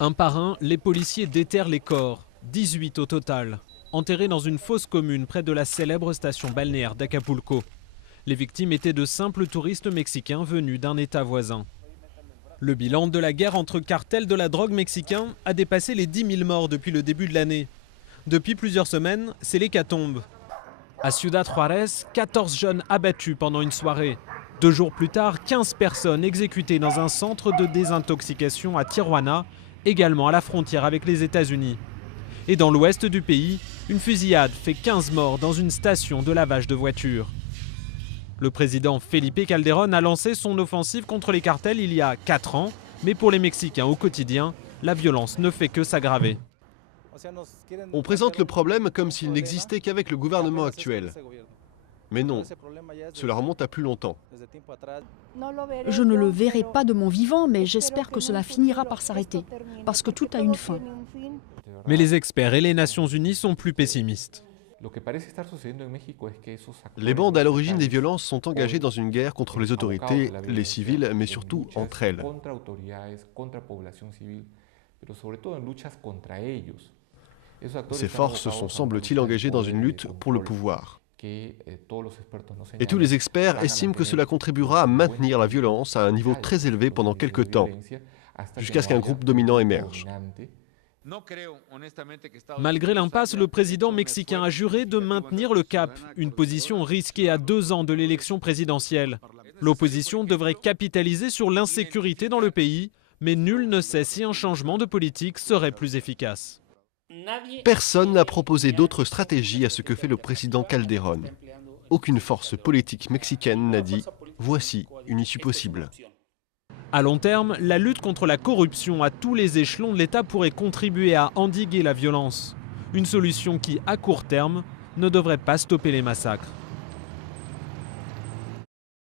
Un par un, les policiers déterrent les corps, 18 au total, enterrés dans une fosse commune près de la célèbre station balnéaire d'Acapulco. Les victimes étaient de simples touristes mexicains venus d'un État voisin. Le bilan de la guerre entre cartels de la drogue mexicains a dépassé les 10 000 morts depuis le début de l'année. Depuis plusieurs semaines, c'est l'hécatombe. À Ciudad Juárez, 14 jeunes abattus pendant une soirée. 2 jours plus tard, 15 personnes exécutées dans un centre de désintoxication à Tijuana, également à la frontière avec les États-Unis. Et dans l'ouest du pays, une fusillade fait 15 morts dans une station de lavage de voitures. Le président Felipe Calderón a lancé son offensive contre les cartels il y a 4 ans, mais pour les Mexicains au quotidien, la violence ne fait que s'aggraver. On présente le problème comme s'il n'existait qu'avec le gouvernement actuel. Mais non, cela remonte à plus longtemps. Je ne le verrai pas de mon vivant, mais j'espère que cela finira par s'arrêter, parce que tout a une fin. Mais les experts et les Nations Unies sont plus pessimistes. Les bandes à l'origine des violences sont engagées dans une guerre contre les autorités, les civils, mais surtout entre elles. Ces forces sont, semble-t-il, engagées dans une lutte pour le pouvoir. Et tous les experts estiment que cela contribuera à maintenir la violence à un niveau très élevé pendant quelques temps, jusqu'à ce qu'un groupe dominant émerge. Malgré l'impasse, le président mexicain a juré de maintenir le cap, une position risquée à 2 ans de l'élection présidentielle. L'opposition devrait capitaliser sur l'insécurité dans le pays, mais nul ne sait si un changement de politique serait plus efficace. Personne n'a proposé d'autre stratégie à ce que fait le président Calderón. Aucune force politique mexicaine n'a dit « voici une issue possible ». À long terme, la lutte contre la corruption à tous les échelons de l'État pourrait contribuer à endiguer la violence. Une solution qui, à court terme, ne devrait pas stopper les massacres.